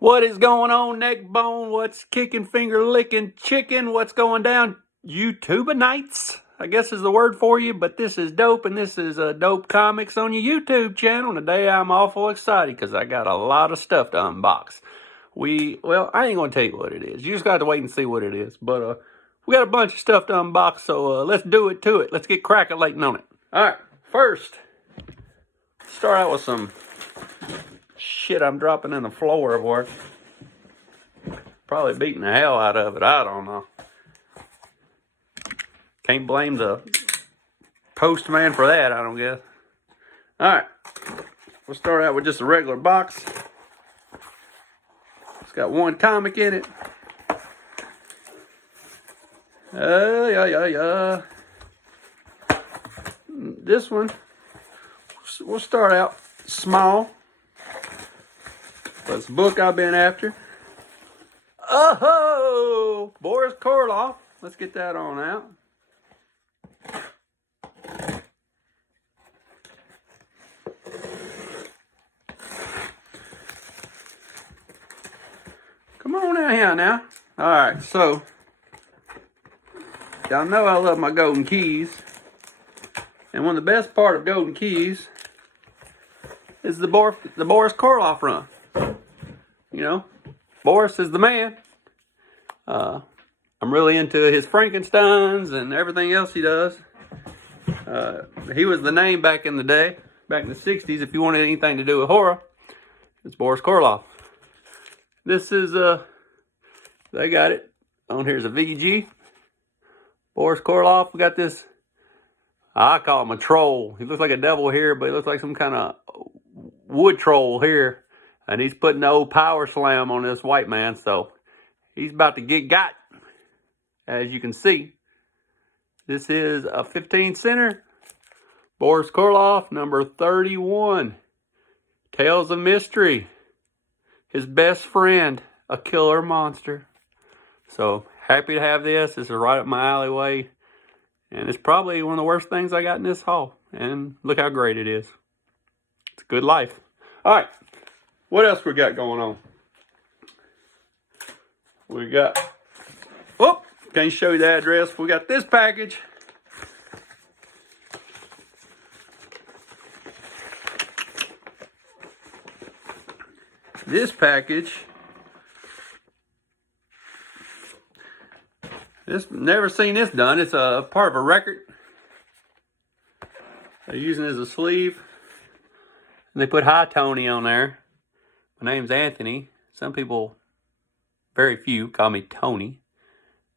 What is going on, neck bone? What's kicking, finger licking, chicken? What's going down, YouTubenites? I guess is the word for you, but this is dope, and this is Dope Comics on your YouTube channel. And today I'm awful excited because I got a lot of stuff to unbox. Well, I ain't going to tell you what it is. You just got to wait and see what it is. But we got a bunch of stuff to unbox, so let's do it to it. Let's get crack-a-lating on it. All right, first, start out with some shit I'm dropping in the floor everywhere. Probably beating the hell out of it. I don't know. Can't blame the postman for that, I don't guess. Alright. We'll start out with just a regular box. It's got one comic in it. This one, we'll start out small. That's the book I've been after. Oh, Boris Karloff. Let's get that on out. Come on out here now. All right, so y'all know I love my golden keys, and one of the best part of golden keys is the Boris Karloff run. You know, Boris is the man. I'm really into his Frankensteins and everything else he does. He was the name back in the day, back in the 60s, if you wanted anything to do with horror. It's Boris Karloff. This is, they got it. On here's a VG. Boris Karloff. We got this, I call him a troll. He looks like a devil here, but he looks like some kind of wood troll here. And he's putting the old power slam on this white man, so he's about to get got. As you can see, this is a 15 center. Boris Karloff, number 31. Tales of Mystery. His best friend, a killer monster. So, happy to have this. This is right up my alleyway. And it's probably one of the worst things I got in this haul. And look how great it is. It's a good life. Alright, what else we got going on? We got, oh, can't show you the address. We got this package. This package, never seen this done. It's a part of a record. They're using it as a sleeve. And they put Hi Tony on there. My name's Anthony. Some people, very few, call me Tony.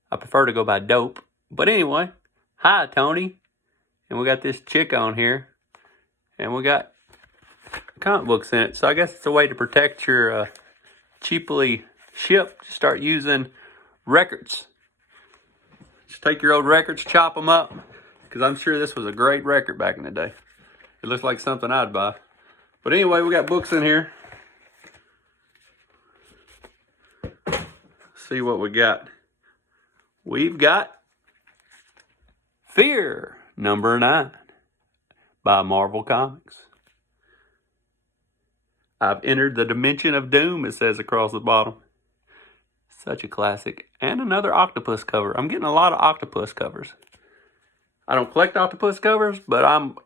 I prefer to go by Dope. But anyway, hi Tony. And we got this chick on here. And we got comic books in it. So I guess it's a way to protect your cheaply shipped. Start using records. Just take your old records, chop them up. Because I'm sure this was a great record back in the day. It looks like something I'd buy. But anyway, we got books in here. See what we got. We've got Fear, number 9, by Marvel Comics. I've entered the dimension of doom, it says across the bottom. Such a classic. And another octopus cover. I'm getting a lot of octopus covers. I don't collect octopus covers, but I'm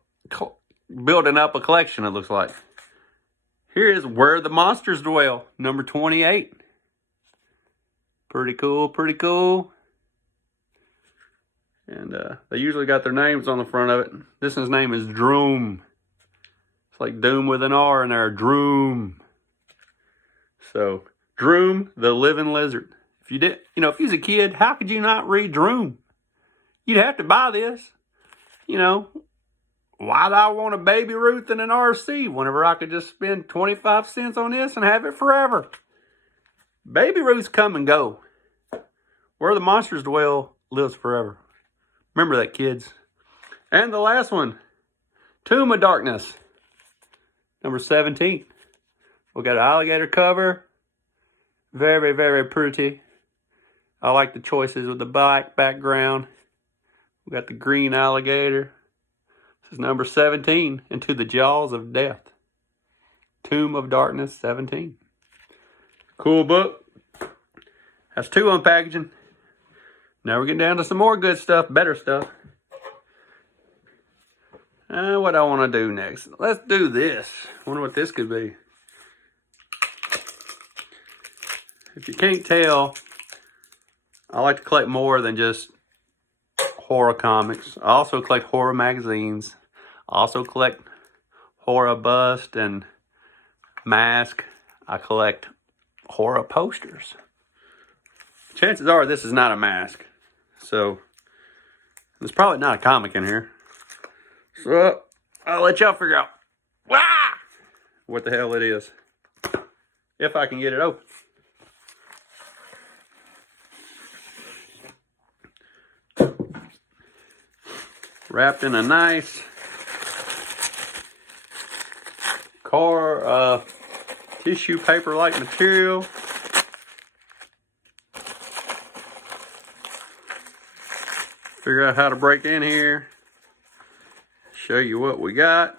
building up a collection, it looks like. Here is Where the Monsters Dwell, number 28. Pretty cool, pretty cool. And they usually got their names on the front of it. This one's name is Droom. It's like Doom with an R in there, Droom. So, Droom, the Living Lizard. If you did, if you was a kid, how could you not read Droom? You'd have to buy this. Why do I want a Baby Ruth and an RC whenever I could just spend 25 cents on this and have it forever? Baby Ruths come and go. Where the Monsters Dwell lives forever. Remember that, kids. And the last one, Tomb of Darkness, number 17. We got an alligator cover. Very, very pretty. I like the choices with the black background. We got the green alligator. This is number 17, Into the Jaws of Death. Tomb of Darkness 17. Cool book. That's 2 unpackaging. Now we're getting down to some more good stuff, better stuff. What I want to do next? Let's do this. Wonder what this could be. If you can't tell, I like to collect more than just horror comics. I also collect horror magazines. I also collect horror bust and mask. I collect horror posters. Chances are this is not a mask. So, there's probably not a comic in here. So, I'll let y'all figure out what the hell it is. If I can get it open. Wrapped in a nice tissue paper-like material. Figure out how to break in here. Show you what we got.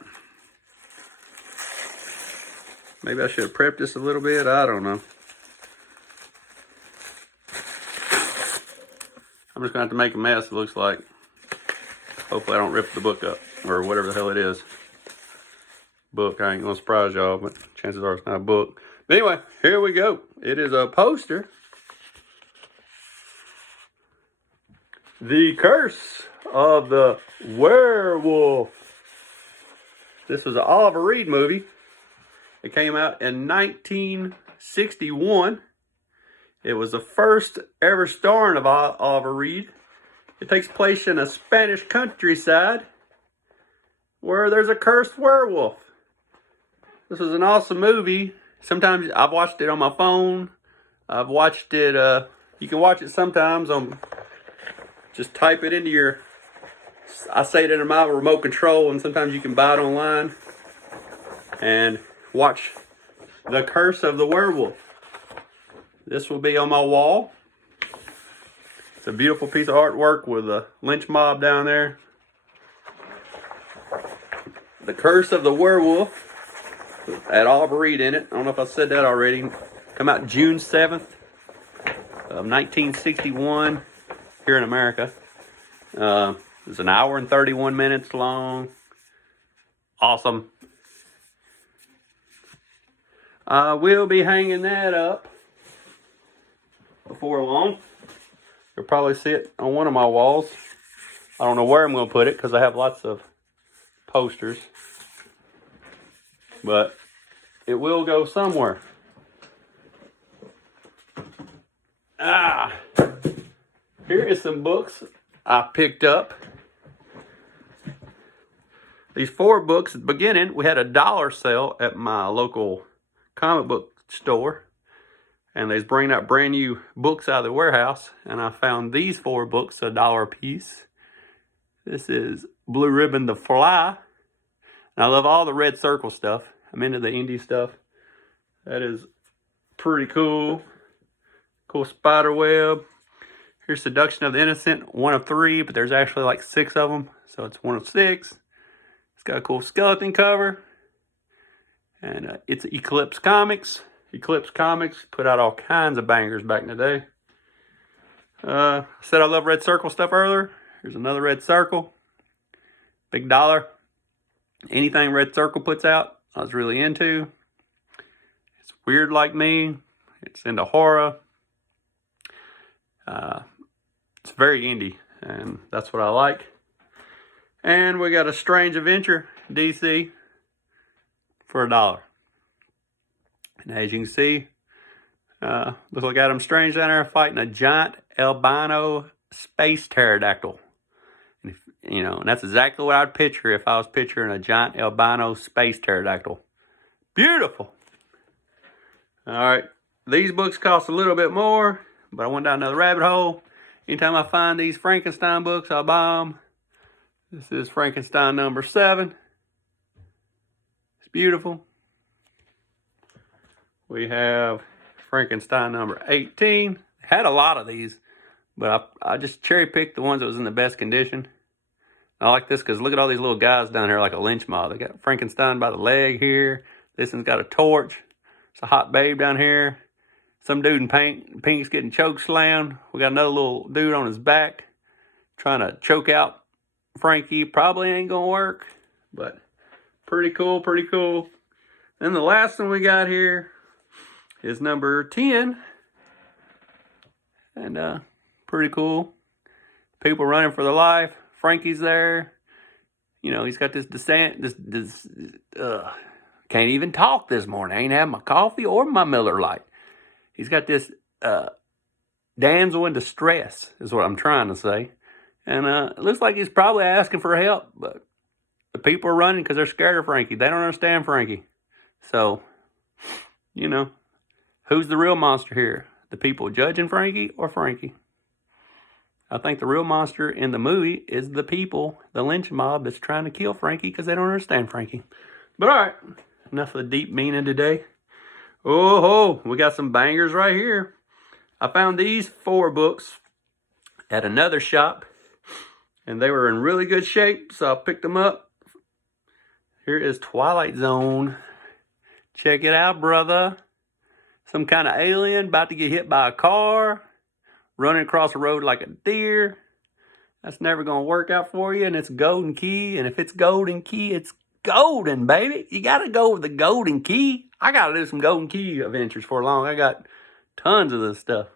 Maybe I should have prepped this a little bit. I don't know. I'm just going to have to make a mess, it looks like. Hopefully I don't rip the book up, or whatever the hell it is. Book, I ain't going to surprise y'all, but chances are it's not a book. But anyway, here we go. It is a poster. The Curse of the Werewolf. This was an Oliver Reed movie. It came out in 1961. It was the first ever starring of Oliver Reed. It takes place in a Spanish countryside where there's a cursed werewolf. This was an awesome movie. Sometimes I've watched it on my phone. I've watched it, you can watch it sometimes on, just type it into your, I say it into my remote control, and sometimes you can buy it online and watch The Curse of the Werewolf. This will be on my wall. It's a beautiful piece of artwork with a lynch mob down there. The Curse of the Werewolf. Had Oliver Reed in it. I don't know if I said that already. Come out June 7th of 1961 here in America. It's an hour and 31 minutes long. Awesome. I will be hanging that up before long. You'll probably see it on one of my walls. I don't know where I'm going to put it because I have lots of posters. But it will go somewhere. Here is some books I picked up. These 4 books at the beginning, we had a dollar sale at my local comic book store. And they was bringing out brand new books out of the warehouse. And I found these 4 books $1 a piece. This is Blue Ribbon the Fly. And I love all the red circle stuff. I'm into the indie stuff. That is pretty cool. Cool spider web. Here's Seduction of the Innocent. 1 of 3, but there's actually like 6 of them. So it's 1 of 6. It's got a cool skeleton cover. And it's Eclipse Comics. Eclipse Comics put out all kinds of bangers back in the day. I said I love red circle stuff earlier. Here's another red circle. Big dollar. Anything red circle puts out, I was really into. It's weird like me. It's into horror. It's very indie, and that's what I like. And we got a Strange Adventure DC for $1. And as you can see, looks like Adam Strange down there fighting a giant albino space pterodactyl. And and that's exactly what I'd picture if I was picturing a giant albino space pterodactyl. Beautiful. All right, these books cost a little bit more, but I went down another rabbit hole. Anytime I find these Frankenstein books, I'll buy them. This is Frankenstein number 7. It's beautiful. We have Frankenstein number 18. Had a lot of these, but I just cherry picked the ones that was in the best condition. I like this because look at all these little guys down here like a lynch mob. They got Frankenstein by the leg here. This one's got a torch. It's a hot babe down here. Some dude in pink's getting choke slammed. We got another little dude on his back trying to choke out Frankie. Probably ain't gonna work, but pretty cool, pretty cool. Then the last one we got here is number 10. And pretty cool. People running for their life. Frankie's there. You know, he's got this can't even talk this morning. I ain't had my coffee or my Miller Lite. He's got this damsel in distress, is what I'm trying to say. And it looks like he's probably asking for help, but the people are running because they're scared of Frankie. They don't understand Frankie. So, you know, who's the real monster here? The people judging Frankie or Frankie? I think the real monster in the movie is the people, the lynch mob that's trying to kill Frankie because they don't understand Frankie. But all right, enough of the deep meaning today. Oh, we got some bangers right here. I found these 4 books at another shop, and they were in really good shape, so I picked them up. Here is Twilight Zone. Check it out, brother. Some kind of alien about to get hit by a car, running across the road like a deer. That's never going to work out for you, and it's Golden Key, and if it's Golden Key, it's golden, baby. You got to go with the Golden Key. I got to do some Golden Key adventures for long. I got tons of this stuff.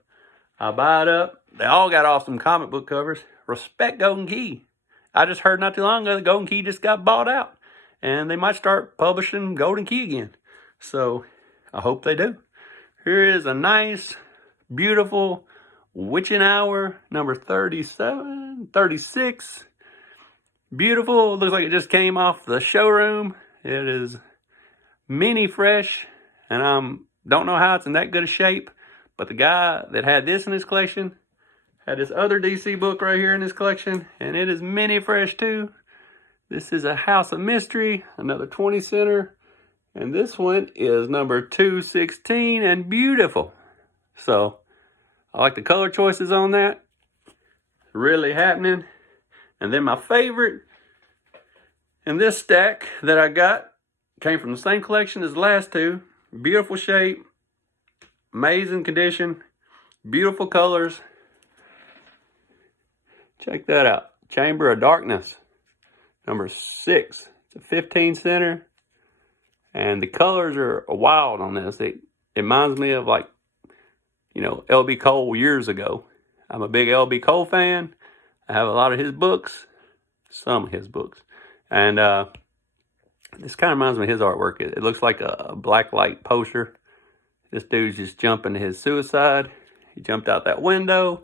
I buy it up. They all got awesome comic book covers. Respect Golden Key. I just heard not too long ago that Golden Key just got bought out, and they might start publishing Golden Key again. So I hope they do. Here is a nice, beautiful Witching Hour, number 36. Beautiful. Looks like it just came off the showroom. It is mini fresh, and I don't know how it's in that good a shape, but the guy that had this in his collection had this other DC book right here in his collection, and it is mini fresh too. This is a House of Mystery, another 20 center. And this one is number 216 and beautiful. So, I like the color choices on that. Really happening. And then my favorite in this stack that I got came from the same collection as the last 2. Beautiful shape. Amazing condition. Beautiful colors. Check that out. Chamber of Darkness. Number 6. It's a 15 center. And the colors are wild on this. It reminds me of, like, you know, L.B. Cole years ago. I'm a big L.B. Cole fan. I have a lot of his books. Some of his books. And this kind of reminds me of his artwork. It looks like a blacklight poster. This dude's just jumping to his suicide. He jumped out that window.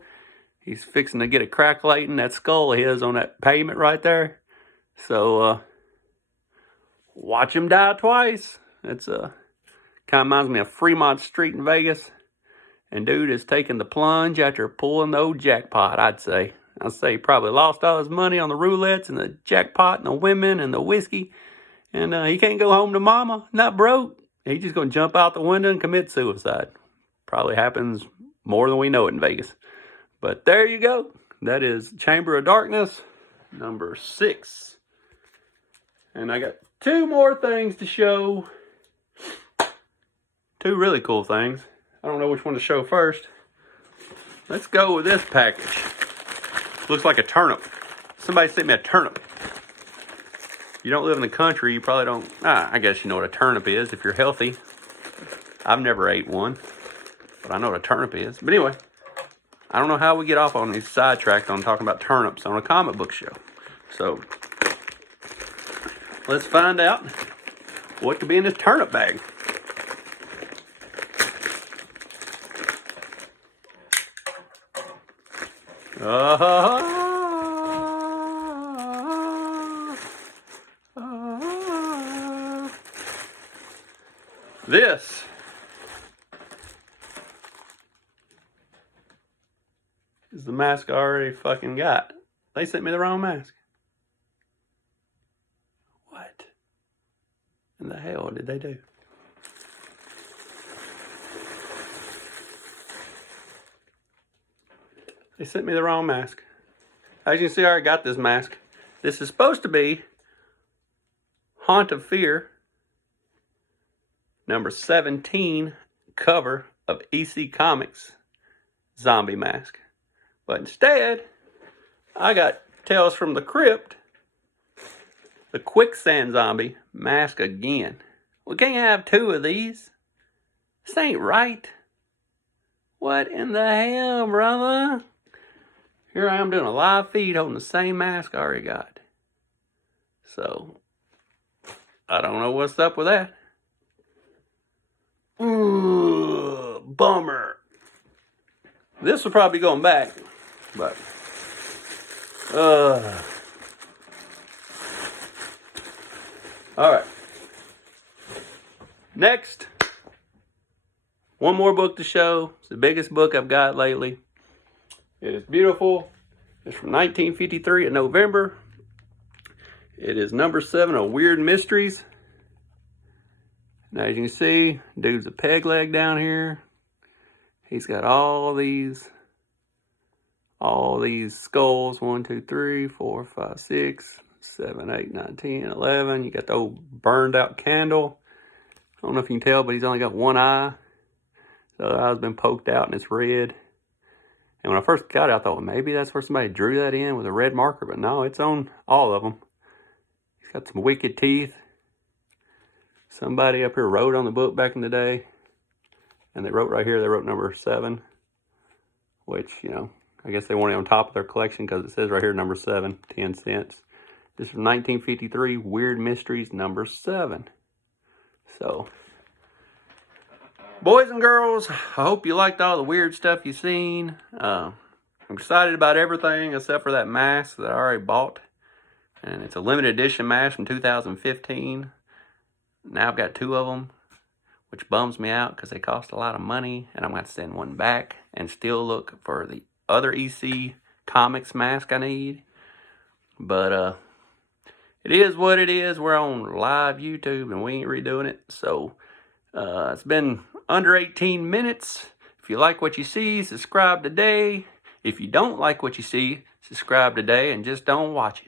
He's fixing to get a crack light in that skull of his on that pavement right there. So, watch him die twice. It's kind of reminds me of Fremont Street in Vegas. And dude is taking the plunge after pulling the old jackpot, I'd say. I'd say he probably lost all his money on the roulettes and the jackpot and the women and the whiskey. And he can't go home to mama, not broke. He's just going to jump out the window and commit suicide. Probably happens more than we know it in Vegas. But there you go. That is Chamber of Darkness, number 6. And I got 2 more things to show. 2 really cool things. I don't know which one to show first. Let's go with this package. Looks like a turnip. Somebody sent me a turnip. You don't live in the country, you probably don't... I guess you know what a turnip is if you're healthy. I've never ate one, but I know what a turnip is. But anyway, I don't know how we get off on these sidetracked on talking about turnips on a comic book show. So, let's find out what could be in this turnip bag. This is the mask I already fucking got. They sent me the wrong mask. What in the hell did they do? They sent me the wrong mask. As you can see, I already got this mask. This is supposed to be Haunt of Fear, number 17, cover of EC Comics zombie mask. But instead, I got Tales from the Crypt, the quicksand zombie mask again. We can't have two of these. This ain't right. What in the hell, brother? Here I am doing a live feed holding the same mask I already got. So, I don't know what's up with that. Ooh, bummer. This will probably be going back, but all right. Next, one more book to show. It's the biggest book I've got lately. It is beautiful. It's from 1953 in November. It is number 7 of Weird Mysteries. And as you can see, dude's a peg leg down here. He's got all these skulls. 1, 2, 3, 4, 5, 6, 7, 8, 9, 10, 11. You got the old burned out candle. I don't know if you can tell, but he's only got one eye. The other eye's been poked out and it's red. And when I first got it, I thought, well, maybe that's where somebody drew that in with a red marker. But no, it's on all of them. He's got some wicked teeth. Somebody up here wrote on the book back in the day. And they wrote right here, they wrote number 7. Which, you know, I guess they want it on top of their collection because it says right here, number 7, 10 cents. This is from 1953, Weird Mysteries, number 7. So, boys and girls, I hope you liked all the weird stuff you've seen. I'm excited about everything except for that mask that I already bought. And it's a limited edition mask from 2015. Now I've got 2 of them, which bums me out because they cost a lot of money. And I'm going to have to send one back and still look for the other EC Comics mask I need. But it is what it is. We're on live YouTube and we ain't redoing it. So it's been under 18 minutes. If you like what you see, subscribe today. If you don't like what you see, subscribe today and just don't watch it.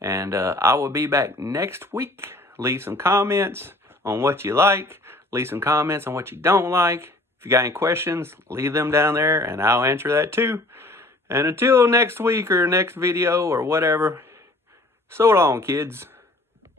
And I will be back next week. Leave some comments on what you like. Leave some comments on what you don't like. If you got any questions, leave them down there and I'll answer that too. And until next week or next video or whatever, so long, kids.